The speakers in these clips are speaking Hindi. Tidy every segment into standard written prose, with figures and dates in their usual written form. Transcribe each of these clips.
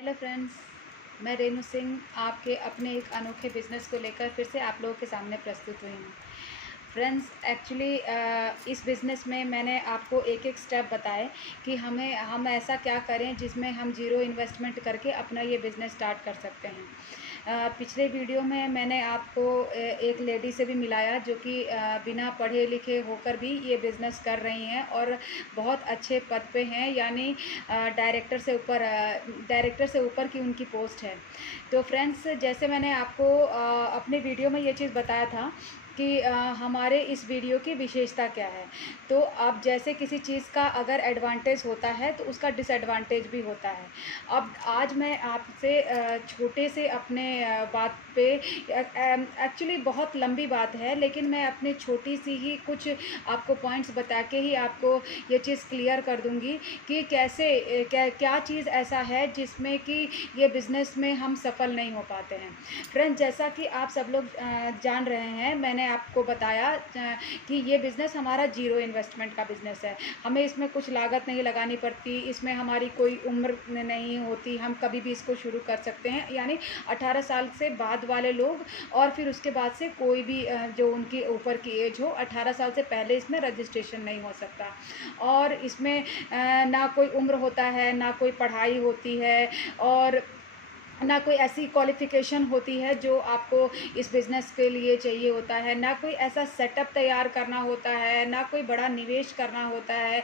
हेलो फ्रेंड्स, मैं रेनू सिंह आपके अपने एक अनोखे बिज़नेस को लेकर फिर से आप लोगों के सामने प्रस्तुत हुई हूँ। फ्रेंड्स, एक्चुअली इस बिज़नेस में मैंने आपको एक एक स्टेप बताए कि हम ऐसा क्या करें जिसमें हम ज़ीरो इन्वेस्टमेंट करके अपना ये बिज़नेस स्टार्ट कर सकते हैं। पिछले वीडियो में मैंने आपको एक लेडी से भी मिलाया जो कि बिना पढ़े लिखे होकर भी ये बिज़नेस कर रही हैं और बहुत अच्छे पद पे हैं, यानी डायरेक्टर से ऊपर की उनकी पोस्ट है। तो फ्रेंड्स, जैसे मैंने आपको अपने वीडियो में ये चीज़ बताया था कि हमारे इस वीडियो की विशेषता क्या है। तो अब जैसे किसी चीज़ का अगर एडवांटेज होता है तो उसका डिसएडवांटेज भी होता है। अब आज मैं आपसे छोटे से अपने बात पे एक्चुअली बहुत लंबी बात है, लेकिन मैं अपनी छोटी सी ही कुछ आपको पॉइंट्स बता के ही आपको ये चीज़ क्लियर कर दूंगी कि कैसे क्या चीज़ ऐसा है जिसमें कि ये बिज़नेस में हम सफल नहीं हो पाते हैं। फ्रेंड्स, जैसा कि आप सब लोग जान रहे हैं, मैंने आपको बताया कि ये बिज़नेस हमारा ज़ीरो इन्वेस्टमेंट का बिज़नेस है। हमें इसमें कुछ लागत नहीं लगानी पड़ती, इसमें हमारी कोई उम्र नहीं होती, हम कभी भी इसको शुरू कर सकते हैं। यानी 18 साल से बाद वाले लोग और फिर उसके बाद से कोई भी जो उनकी ऊपर की एज हो, 18 साल से पहले इसमें रजिस्ट्रेशन नहीं हो सकता। और इसमें ना कोई उम्र होता है, ना कोई पढ़ाई होती है, और ना कोई ऐसी क्वालिफ़िकेशन होती है जो आपको इस बिज़नेस के लिए चाहिए होता है, ना कोई ऐसा सेटअप तैयार करना होता है, ना कोई बड़ा निवेश करना होता है,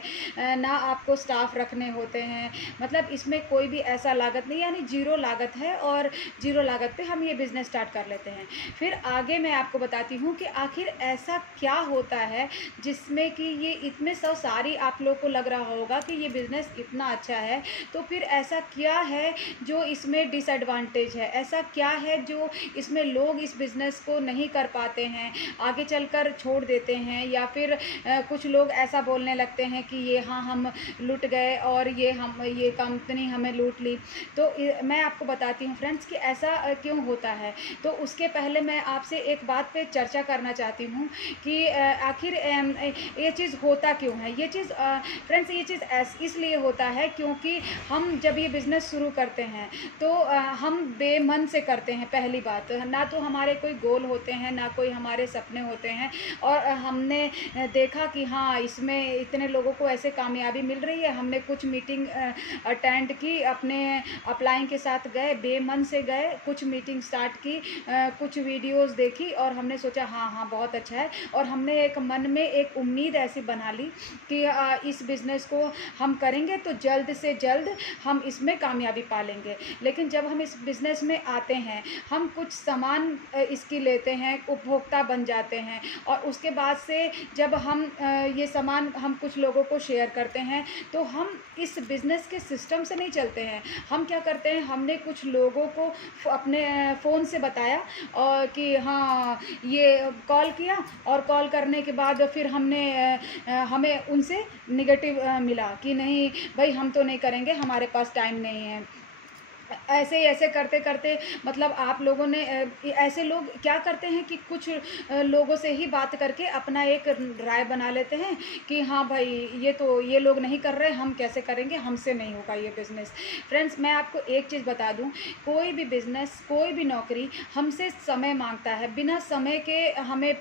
ना आपको स्टाफ रखने होते हैं। मतलब इसमें कोई भी ऐसा लागत नहीं, यानी ज़ीरो लागत है और ज़ीरो लागत पे हम ये बिज़नेस स्टार्ट कर लेते हैं। फिर आगे मैं आपको बताती हूँ कि आखिर ऐसा क्या होता है जिसमें कि ये इतने सारी आप लोग को लग रहा होगा कि ये बिज़नेस इतना अच्छा है, तो फिर ऐसा क्या है जो इसमें डिसएडवांटेज है, ऐसा क्या है जो इसमें लोग इस बिज़नेस को नहीं कर पाते हैं, आगे चलकर छोड़ देते हैं, या फिर कुछ लोग ऐसा बोलने लगते हैं कि ये हाँ हम लूट गए और ये कंपनी हमें लूट ली। तो मैं आपको बताती हूँ फ्रेंड्स कि ऐसा क्यों होता है। तो उसके पहले मैं आपसे एक बात पे चर्चा करना चाहती हूँ कि आखिर ये चीज़ होता क्यों है। ये चीज़ फ्रेंड्स, ये चीज़ इसलिए होता है क्योंकि हम जब ये बिज़नेस शुरू करते हैं तो हम बेमन से करते हैं। पहली बात, ना तो हमारे कोई गोल होते हैं, ना कोई हमारे सपने होते हैं, और हमने देखा कि हाँ इसमें इतने लोगों को ऐसे कामयाबी मिल रही है, हमने कुछ मीटिंग अटेंड की, अपने अपलाइन के साथ गए, बेमन से गए, कुछ मीटिंग स्टार्ट की, कुछ वीडियोस देखी और हमने सोचा हाँ हाँ बहुत अच्छा है, और हमने एक मन में एक उम्मीद ऐसी बना ली कि इस बिज़नेस को हम करेंगे तो जल्द से जल्द हम इसमें कामयाबी पा लेंगे। लेकिन जब हम इस बिज़नेस में आते हैं, हम कुछ सामान इसकी लेते हैं, उपभोक्ता बन जाते हैं, और उसके बाद से जब हम ये सामान हम कुछ लोगों को शेयर करते हैं, तो हम इस बिज़नेस के सिस्टम से नहीं चलते हैं। हम क्या करते हैं, हमने कुछ लोगों को अपने फ़ोन से बताया और कि हाँ ये कॉल किया, और कॉल करने के बाद फिर हमें उनसे नेगेटिव मिला कि नहीं भाई हम तो नहीं करेंगे, हमारे पास टाइम नहीं है। ऐसे ही ऐसे करते करते मतलब आप लोगों ने ऐसे लोग क्या करते हैं कि कुछ लोगों से ही बात करके अपना एक राय बना लेते हैं कि हाँ भाई ये लोग नहीं कर रहे, हम कैसे करेंगे, हमसे नहीं होगा ये बिज़नेस। फ्रेंड्स, मैं आपको एक चीज़ बता दूं, कोई भी बिज़नेस, कोई भी नौकरी हमसे समय मांगता है। बिना समय के हमें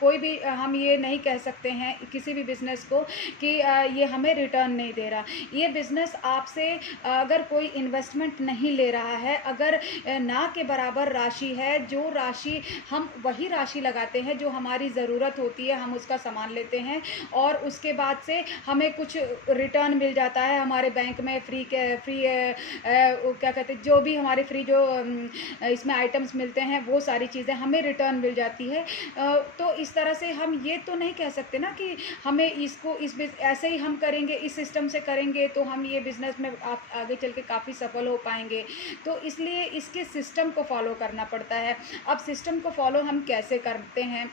कोई भी हम ये नहीं कह सकते हैं किसी भी बिज़नेस को कि ये हमें रिटर्न नहीं दे रहा। ये बिज़नेस आपसे अगर कोई इन्वेस्टमेंट नहीं ले रहा है, अगर ना के बराबर राशि है, जो राशि हम वही राशि लगाते हैं जो हमारी ज़रूरत होती है, हम उसका सामान लेते हैं और उसके बाद से हमें कुछ रिटर्न मिल जाता है हमारे बैंक में फ्री क्या कहते हैं, जो भी हमारे फ्री जो इसमें आइटम्स मिलते हैं, वो सारी चीज़ें हमें रिटर्न मिल जाती है। तो इस तरह से हम ये तो नहीं कह सकते ना कि हमें इसको ऐसे ही हम करेंगे, इस सिस्टम से करेंगे तो हम ये बिज़नेस में आगे चल के काफ़ी सफल हो पाएंगे। तो इसलिए इसके सिस्टम को फॉलो करना पड़ता है। अब सिस्टम को फॉलो हम कैसे करते हैं,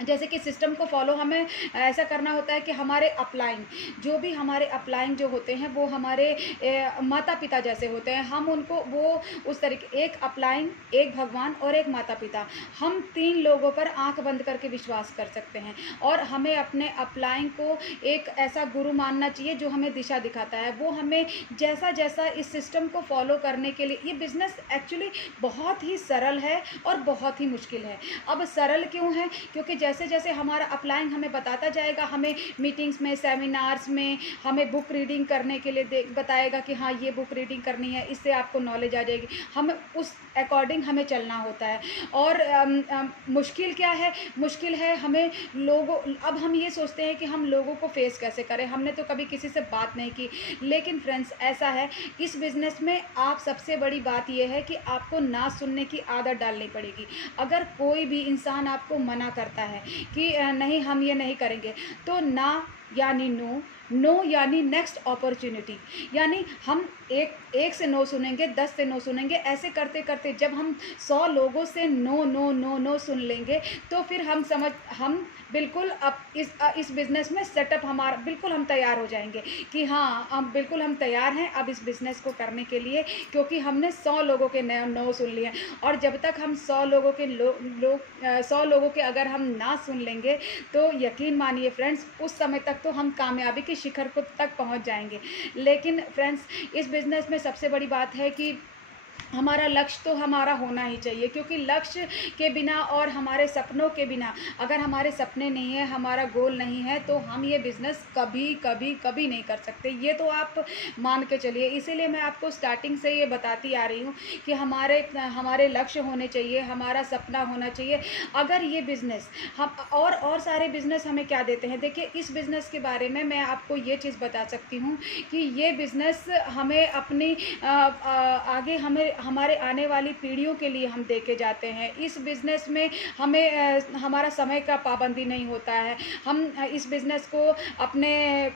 जैसे कि सिस्टम को फॉलो हमें ऐसा करना होता है कि हमारे अपलाइन जो भी हमारे अपलाइन जो होते हैं वो हमारे माता पिता जैसे होते हैं। हम उनको वो उस तरीके, एक अपलाइन, एक भगवान और एक माता पिता, हम 3 लोगों पर आंख बंद करके विश्वास कर सकते हैं। और हमें अपने अपलाइन को एक ऐसा गुरु मानना चाहिए जो हमें दिशा दिखाता है। वो हमें जैसा जैसा इस सिस्टम को फॉलो करने के लिए, ये बिज़नेस एक्चुअली बहुत ही सरल है और बहुत ही मुश्किल है। अब सरल क्यों है? क्योंकि जैसे जैसे हमारा अपलाइन हमें बताता जाएगा, हमें मीटिंग्स में, सेमिनार्स में हमें बुक रीडिंग करने के लिए बताएगा कि हाँ ये बुक रीडिंग करनी है, इससे आपको नॉलेज आ जाएगी। हमें उस अकॉर्डिंग हमें चलना होता है। और मुश्किल क्या है? मुश्किल है हमें लोगों, अब हम ये सोचते हैं कि हम लोगों को फेस कैसे करें, हमने तो कभी किसी से बात नहीं की। लेकिन फ्रेंड्स ऐसा है, इस बिज़नेस में आप सबसे बड़ी बात यह है कि आपको ना सुनने की आदत डालनी पड़ेगी। अगर कोई भी इंसान आपको मना करता है कि नहीं हम ये नहीं करेंगे, तो ना यानी नो, नो यानी नेक्स्ट अपॉर्चुनिटी, यानी हम एक से नो सुनेंगे, 10 से नो सुनेंगे। ऐसे करते करते जब हम 100 लोगों से नो नो नो नो सुन लेंगे, तो फिर हम बिल्कुल अब इस बिज़नेस में सेटअप हमारा बिल्कुल हम तैयार हो जाएंगे कि हाँ अब बिल्कुल हम तैयार हैं अब इस बिज़नेस को करने के लिए, क्योंकि हमने 100 लोगों के नो सुन लिए। और जब तक हम 100 लोगों के 100 लोगों के अगर हम ना सुन लेंगे, तो यकीन मानिए फ्रेंड्स उस समय तक तो हम कामयाबी के शिखर को तक पहुंच जाएंगे। लेकिन फ्रेंड्स इस बिज़नेस में सबसे बड़ी बात है कि हमारा लक्ष्य तो हमारा होना ही चाहिए, क्योंकि लक्ष्य के बिना और हमारे सपनों के बिना, अगर हमारे सपने नहीं है, हमारा गोल नहीं है, तो हम ये बिज़नेस कभी कभी कभी नहीं कर सकते। ये तो आप मान के चलिए। इसीलिए मैं आपको स्टार्टिंग से ये बताती आ रही हूँ कि हमारे लक्ष्य होने चाहिए, हमारा सपना होना चाहिए। अगर ये बिज़नेस हम और सारे बिज़नेस हमें क्या देते हैं, देखिए इस बिज़नेस के बारे में मैं आपको ये चीज़ बता सकती हूँ कि ये बिज़नेस हमें अपनी आगे हमारे आने वाली पीढ़ियों के लिए हम दे के जाते हैं। इस बिज़नेस में हमें हमारा समय का पाबंदी नहीं होता है। हम इस बिज़नेस को अपने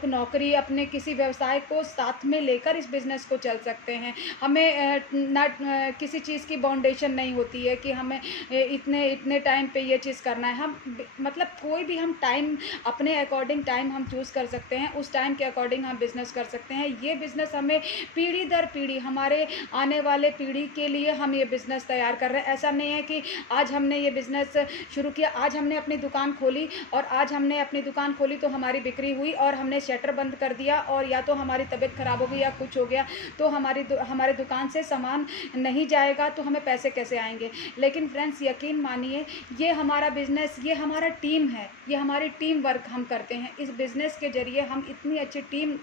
नौकरी, अपने किसी व्यवसाय को साथ में लेकर इस बिज़नेस को चल सकते हैं। हमें ना किसी चीज़ की बाउंडेशन नहीं होती है कि हमें इतने टाइम पे ये चीज़ करना है। हम मतलब कोई भी हम टाइम अपने अकॉर्डिंग टाइम हम चूज़ कर सकते हैं, उस टाइम के अकॉर्डिंग हम बिज़नेस कर सकते हैं। ये बिज़नेस हमें पीढ़ी दर पीढ़ी, हमारे आने वाले पीढ़ी के लिए हम ये बिज़नेस तैयार कर रहे हैं। ऐसा नहीं है कि आज हमने ये बिज़नेस शुरू किया, आज हमने अपनी दुकान खोली और आज हमने अपनी दुकान खोली तो हमारी बिक्री हुई और हमने शटर बंद कर दिया, और या तो हमारी तबीयत ख़राब हो गई या कुछ हो गया तो हमारे दुकान से सामान नहीं जाएगा, तो हमें पैसे कैसे आएंगे। लेकिन फ्रेंड्स यकीन मानिए, ये हमारा बिज़नेस, ये हमारा टीम है, ये हमारी टीम वर्क हम करते हैं। इस बिज़नेस के ज़रिए हम इतनी अच्छी टीम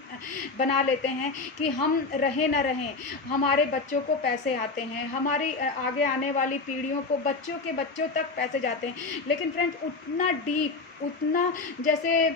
बना लेते हैं कि हम रहें न रहें, हमारे बच्चों को पैसे आते हैं, हमारी आगे आने वाली पीढ़ियों को, बच्चों के बच्चों तक पैसे जाते हैं। लेकिन फ्रेंड्स उतना डीप, उतना जैसे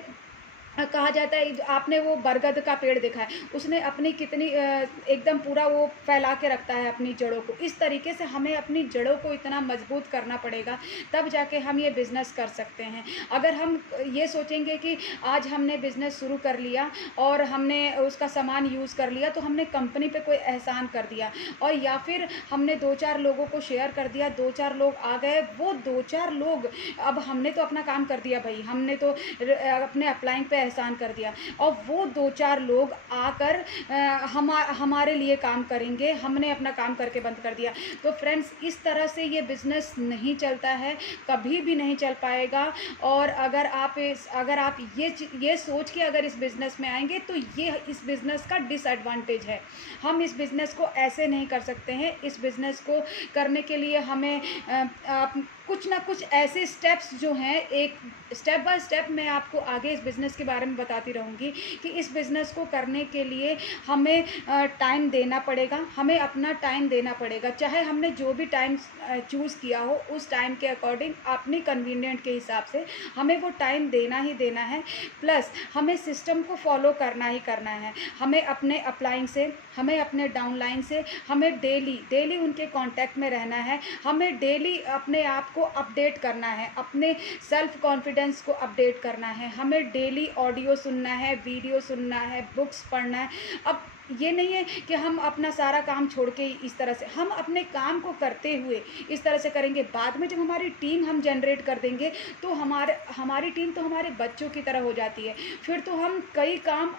कहा जाता है, आपने वो बरगद का पेड़ देखा है, उसने अपनी कितनी एकदम पूरा वो फैला के रखता है अपनी जड़ों को। इस तरीके से हमें अपनी जड़ों को इतना मजबूत करना पड़ेगा, तब जाके हम ये बिज़नेस कर सकते हैं। अगर हम ये सोचेंगे कि आज हमने बिज़नेस शुरू कर लिया और हमने उसका सामान यूज़ कर लिया, तो हमने कंपनी पे कोई एहसान कर दिया, और या फिर हमने 2-4 लोगों को शेयर कर दिया, 2-4 लोग आ गए, वो 2-4 लोग, अब हमने तो अपना काम कर दिया भाई, हमने तो अपने अप्लाइंग पे एहसान कर दिया, और वो 2-4 लोग आकर हमारे लिए काम करेंगे, हमने अपना काम करके बंद कर दिया। तो फ्रेंड्स इस तरह से ये बिज़नेस नहीं चलता है, कभी भी नहीं चल पाएगा। और अगर आप ये सोच के अगर इस बिज़नेस में आएंगे, तो ये इस बिज़नेस का डिसएडवांटेज है। हम इस बिज़नेस को ऐसे नहीं कर सकते हैं। इस बिज़नेस को करने के लिए हमें कुछ ना कुछ ऐसे स्टेप्स जो हैं, एक स्टेप बाय स्टेप मैं आपको आगे इस बिज़नेस के बारे में बताती रहूँगी कि इस बिज़नेस को करने के लिए हमें टाइम देना पड़ेगा, हमें अपना टाइम देना पड़ेगा। चाहे हमने जो भी टाइम चूज़ किया हो, उस टाइम के अकॉर्डिंग अपनी कन्वीनियंट के हिसाब से हमें वो टाइम देना ही देना है। प्लस हमें सिस्टम को फॉलो करना ही करना है। हमें अपने अपलाइन से, हमें अपने डाउनलाइन से, हमें डेली उनके कांटेक्ट में रहना है। हमें डेली अपने आप को अपडेट करना है, अपने सेल्फ कॉन्फिडेंस को अपडेट करना है। हमें डेली ऑडियो सुनना है, वीडियो सुनना है, बुक्स पढ़ना है। अब ये नहीं है कि हम अपना सारा काम छोड़ के इस तरह से, हम अपने काम को करते हुए इस तरह से करेंगे। बाद में जब हमारी टीम हम जनरेट कर देंगे तो हमारी टीम तो हमारे बच्चों की तरह हो जाती है। फिर तो हम कई काम,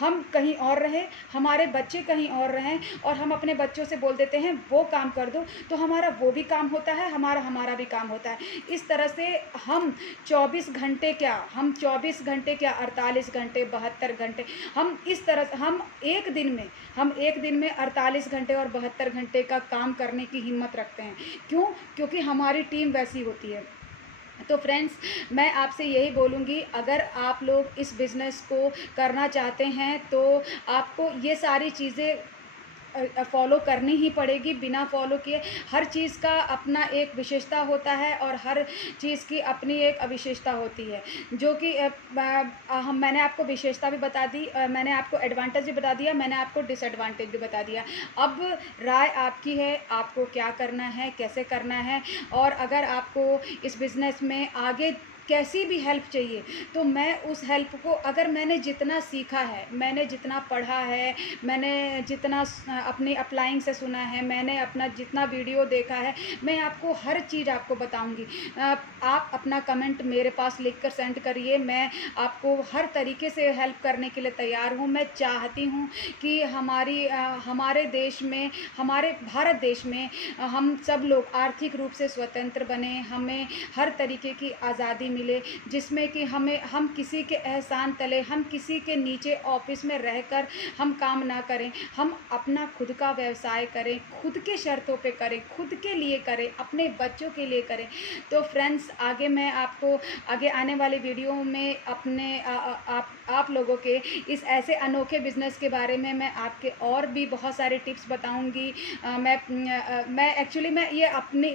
हम कहीं और रहें, हमारे बच्चे कहीं और रहें, और हम अपने बच्चों से बोल देते हैं वो काम कर दो, तो हमारा वो भी काम होता है, हमारा भी काम होता है। इस तरह से हम 24 घंटे क्या, हम 24 घंटे क्या, 48 घंटे, 72 घंटे, हम इस तरह से हम एक दिन में 48 घंटे और 72 घंटे का काम करने की हिम्मत रखते हैं। क्यों? क्योंकि हमारी टीम वैसी होती है। तो फ्रेंड्स, मैं आपसे यही बोलूँगी, अगर आप लोग इस बिज़नेस को करना चाहते हैं तो आपको ये सारी चीज़ें फॉलो करनी ही पड़ेगी। बिना फॉलो किए, हर चीज़ का अपना एक विशेषता होता है और हर चीज़ की अपनी एक अविशेषता होती है, जो कि मैंने आपको विशेषता भी बता दी, मैंने आपको एडवांटेज भी बता दिया, मैंने आपको डिसएडवांटेज भी बता दिया। अब राय आपकी है, आपको क्या करना है, कैसे करना है। और अगर आपको इस बिज़नेस में आगे कैसी भी हेल्प चाहिए, तो मैं उस हेल्प को, अगर मैंने जितना सीखा है, मैंने जितना पढ़ा है, मैंने जितना अपनी अप्लाइंग से सुना है, मैंने अपना जितना वीडियो देखा है, मैं आपको हर चीज़ आपको बताऊंगी। आप अपना कमेंट मेरे पास लिखकर सेंड करिए, मैं आपको हर तरीके से हेल्प करने के लिए तैयार हूँ। मैं चाहती हूँ कि हमारे देश में, हमारे भारत देश में हम सब लोग आर्थिक रूप से स्वतंत्र बने, हमें हर तरीके की आज़ादी मिले, जिसमें कि हम किसी के एहसान तले, हम किसी के नीचे ऑफिस में रहकर हम काम ना करें, हम अपना खुद का व्यवसाय करें, खुद के शर्तों पे करें, खुद के लिए करें, अपने बच्चों के लिए करें। तो फ्रेंड्स, आगे मैं आपको आगे आने वाले वीडियो में अपने आप लोगों के इस ऐसे अनोखे बिज़नेस के बारे में मैं आपके और भी बहुत सारे टिप्स बताऊंगी। मैं एक्चुअली,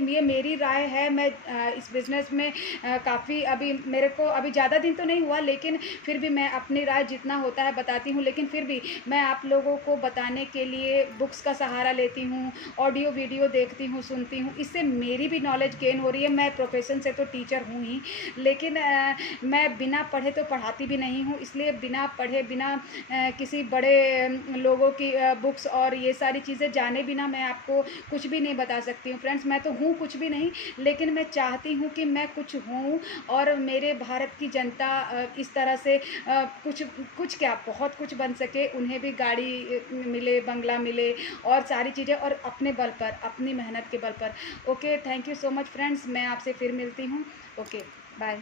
ये मेरी राय है। मैं इस बिज़नेस में काफ़ी, अभी मेरे को अभी ज़्यादा दिन तो नहीं हुआ, लेकिन फिर भी मैं अपनी राय जितना होता है बताती हूँ। लेकिन फिर भी मैं आप लोगों को बताने के लिए बुक्स का सहारा लेती हूँ, ऑडियो वीडियो देखती हूँ, सुनती हूँ। इससे मेरी भी नॉलेज गेन हो रही है। मैं प्रोफेशन से तो टीचर हूँ ही, लेकिन मैं बिना पढ़े तो पढ़ाती भी नहीं हूँ। इसलिए बिना पढ़े, बिना किसी बड़े लोगों की बुक्स और ये सारी चीज़ें जाने बिना मैं आपको कुछ भी नहीं बता सकती हूँ। फ्रेंड्स, मैं तो हूँ कुछ भी नहीं, लेकिन मैं चाहती हूँ कि मैं कुछ हूँ और मेरे भारत की जनता इस तरह से कुछ क्या, बहुत कुछ बन सके। उन्हें भी गाड़ी मिले, बंगला मिले और सारी चीज़ें, और अपने बल पर, अपनी मेहनत के बल पर। Okay, thank you so much friends. मैं आपसे फिर मिलती हूँ। Okay, bye.